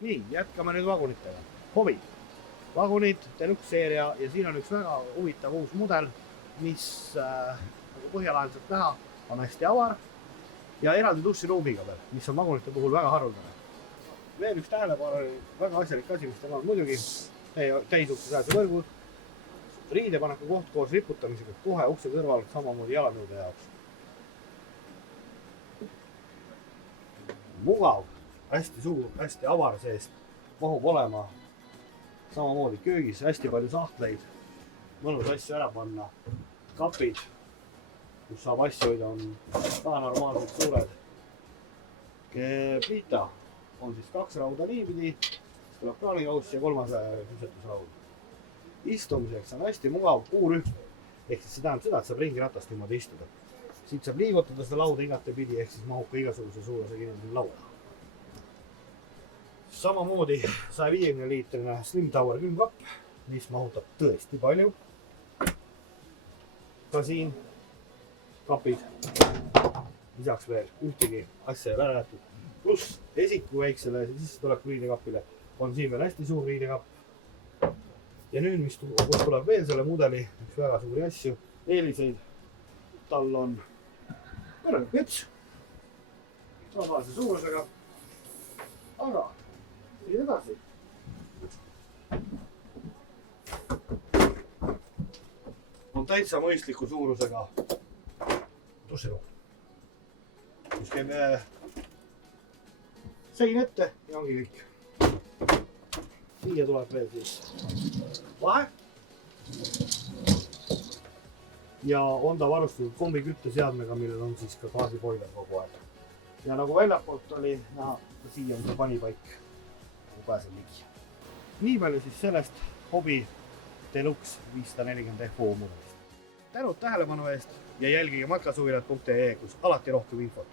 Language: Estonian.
Nii, jätkame nüüd vagunitega. Hobi. Vagunid, Deluxe seeria ja siin on üks väga huvitav uus mudel, mis nagu põhjalaenselt näha on hästi avar ja eraldi duširuumiga veel, mis on vagunite puhul väga haruldane. Veel üks tähelepanu, väga asjalik asi, mis temal muidugi täisukse sääse võrgud, riidepaneku koht koos riputamisega kohe ukse kõrval samamoodi jalanõude jaoks. Mugav, hästi suur, hästi avar seest, mahub olema samamoodi köögis hästi palju sahtleid, mõnus asju ära panna, kapid, kus saab asju hoida, on ka normaalselt suured. Pliita on siis 2 rauda niipidi, tuleb kraanikauss ja 3. küpsetusraud. Istumiseks on hästi mugav puurühm, ehk siis see tähendab seda, et saab ringiratast niimoodi istuda. Siit saab liigutada seda lauda igatepidi, ehk siis mahub ka igasuguse suurusega inimesel lauda. Samamoodi 150 liitrine Slim Tower külmkapp, mis mahutab tõesti palju. Ka siin kapid, lisaks veel ühtegi asja ei ole jäetud. Pluss esiku väiksele sissetuleku riidekapile on siin veel hästi suur riidekapp. Ja nüüd, mis tuleb veel selle mudeli, üks väga suuri asju, eeliseid, tal on kõrge pets, tavalise suurusega, aga siin edasi. On täitsa mõistliku suurusega duširuum, mis käib sein ette ja ongi kõik. Siia tuleb veel siis vahe ja on ta varustatud kombikütteseadmega, millel on siis ka gaasiboiler kogu aeg. Ja nagu väljapoolt oli näha, siia on see panipaik, kui pääseb ligi. Nii palju siis sellest Hobi Deluxe 540 FO mudelist. Tänud tähelepanu eest ja jälgige matkasuvilat.ee, kus alati rohkem infot.